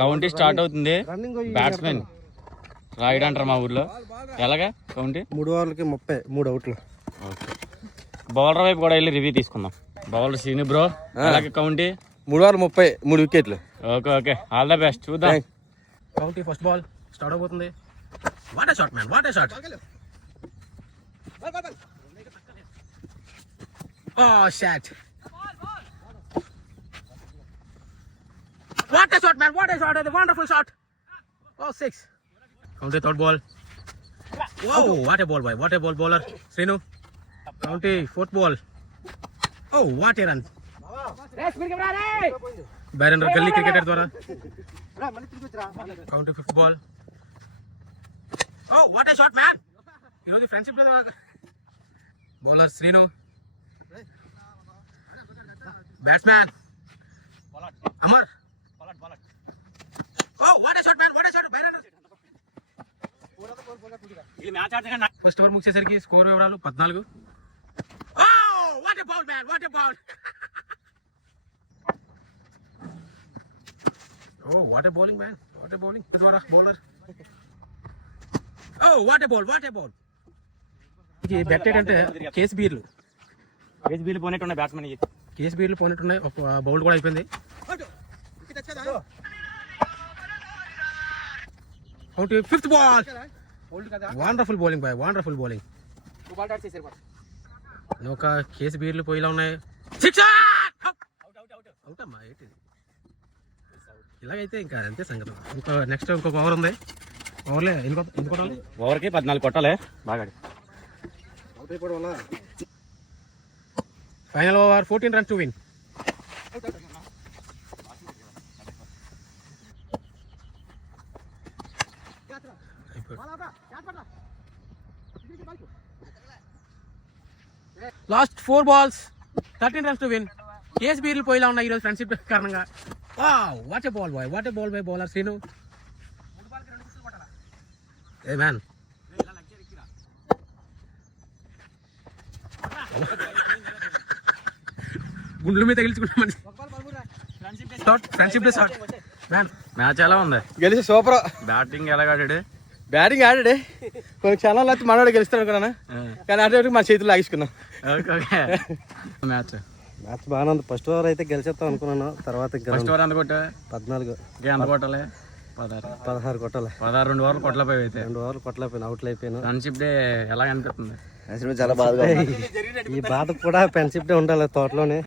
County start అవుతుంది. Batsmen Rayudu అంటారు మా ఊర్లో. ఎలాగా కౌంటీ? 3 ఓవర్లకి 33 అవుట్లు. ఓకే, బౌలర్ వైపు కూడా వెళ్ళి రివ్యూ తీసుకుందాం. బౌలర్ సీని బ్రో, అలాగే కౌంటీ 3 ఓవర్లు 33 వికెట్లు. Okay okay, all the best. చూద్దాం. కౌంటీ ఫస్ట్ బాల్ స్టార్ట్ అవబోతుంది. What a shot man, what a shot. Oh shit. What a shot man, what a shot, a wonderful shot. Oh 6. County third ball. Whoa, what a ball boy, what a ball bowler Srinu. County fourth ball. Oh, what a run. Byron Gully cricketer ద్వారా. County fifth ball. Oh, what a shot man. You know the friendship bowler Srinu. Batsman Amar. Oh, what a shot man, what a shot. Byron first over ముగిసేసరికి score వివరాలు 14. Oh, what a ball man, what a ball. Oh, what a bowling man, what a bowling ద్వారా bowler. Oh, what a ball, what a ball. ఇది బెట్టెడ్ అంటే case బీర్లు పోయినట్టున్నాయి batsmen. Case బీర్లు పోయినట్టున్నాయి. ఒక bowl కూడా అయిపోయింది. Out fifth ball. Wonderful bowling boy, wonderful bowling. ఒక case బీర్లు పోయిలా ఉన్నాయి. అవుట్ అమ్మా, ఏంటి ఇలాగైతే ఇంకా అంతే సంగతి. నెక్స్ట్ ఇంకొక ఓవర్ ఉంది. ఓవర్లే ఎందుకు కొట్టాలి? ఓవర్కి 14 కొట్టాలి. బాగా final over 14 runs to win. Last 4 balls 13 runs to win. Case బీర్లు పోయిలా ఉన్నాయి ఈరోజు ఫ్రెండ్షిప్ కారణంగా. What a ball boy, what a ball boy bowler Srinu. A man, గుండెల మీద తగిలించుకుంటామని friendship day shot. Man, match ఎలా ఉంది? గెలిచి సూపర్. బ్యాటింగ్ ఎలాగ ఆడాడు? బ్యాటింగ్ ఆడాడే. కొన్ని క్షణాలు అయితే మనవాడు గెలుస్తాడు అనుకున్నాను, కానీ ఆడే మన చేతులు లాగేసుకున్నాం. మ్యాచ్ బాగానే ఉంది. ఫస్ట్ ఓవర్ అయితే గెలిచేస్తాం అనుకున్నాను. తర్వాత ఫస్ట్ ఓవర్ ఎంత కొట్టా? 14. ఎంత కొట్టాలి? 16 కొట్టాలి. 2 ఓవర్లు కొట్టలేకపోయి. అయితే 2 ఓవర్లు కొట్టలేకపోయినా, అవుట్లు అయిపోయాను. ఫ్రెండ్షిప్ డే ఎలా అనిపిస్తుంది? చాలా బాధగా. ఈ బాధ కూడా ఫ్రెండ్షిప్ డే ఉండాలి తోటలోనే.